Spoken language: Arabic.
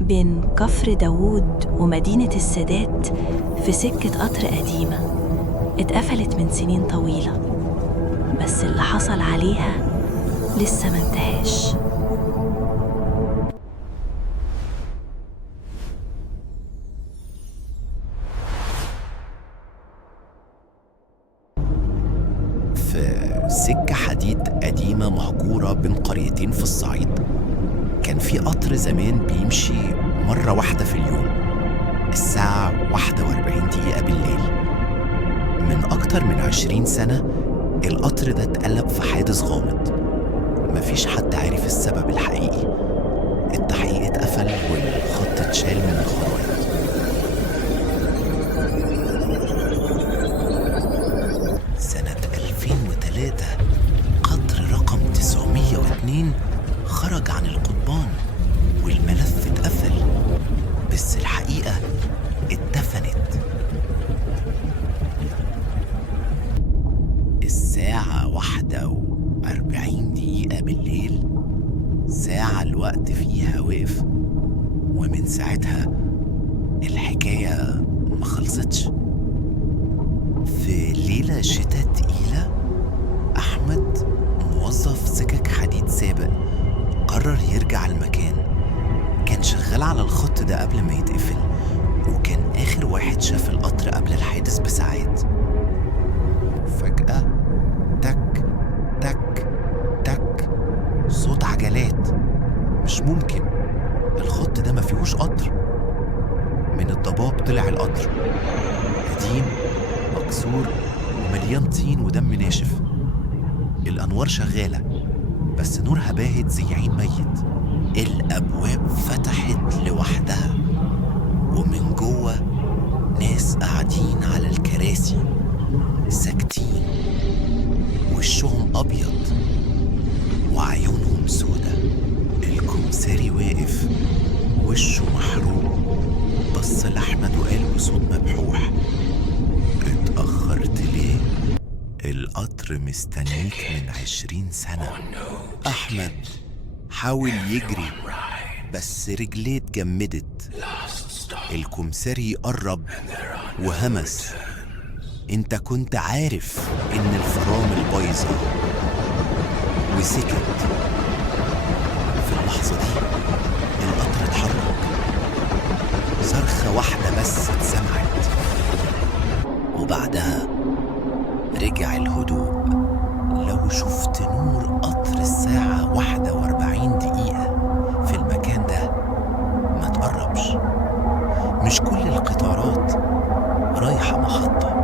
بين كفر داوود ومدينة السادات في سكة قطر قديمة اتقفلت من سنين طويلة، بس اللي حصل عليها لسه ما انتهاش. في سكة حديد قديمة مهجورة بين قريتين في الصعيد، كان في قطر زمان بيمشي مرة واحدة في اليوم الساعة 41 بالليل. من أكتر من 20 سنة القطر ده اتقلب في حادث غامض، مفيش حد عارف السبب الحقيقي. التحقيق اتقفل والخط اتشال من الخرائط. سنة 2003 قطر رقم 902 خرج عن القضبان والملف اتقفل، بس الحقيقة اتدفنت. الساعة 41 بالليل، ساعة الوقت فيها وقف، ومن ساعتها الحكاية ما خلصتش. في ليلة شتاء تقيلة، أحمد موظف سكك حديد سابق قرر يرجع المكان. كان شغال على الخط ده قبل ما يتقفل، وكان آخر واحد شاف القطر قبل الحادث بساعات. فجأة تك تك تك، صوت عجلات. مش ممكن، الخط ده ما فيهوش قطر. من الضباب طلع القطر، قديم مكسور ومليان طين ودم ناشف. الأنوار شغالة بس نورها باهت زي عين ميت. الأبواب فتحت لوحدها، ومن جوه ناس قاعدين على الكراسي ساكتين، وشهم أبيض وعيونهم سودة. الكمساري واقف وشه محروق، بص لأحمد وقال بصوت مبحوح: اتأخرت ليه؟ القطر مستنيك من 20 سنة. أحمد حاول يجري بس رجليه اتجمدت. الكمساري قرب وهمس: انت كنت عارف ان الفرامل بايظة. وسكت. في اللحظة دي القطر اتحرك، صرخة واحدة بس اتسمعت، وبعدها رجع الهدوء. لو شفت نور قطر الساعة 41 في المكان ده ما تقربش. مش كل القطارات رايحة محطة،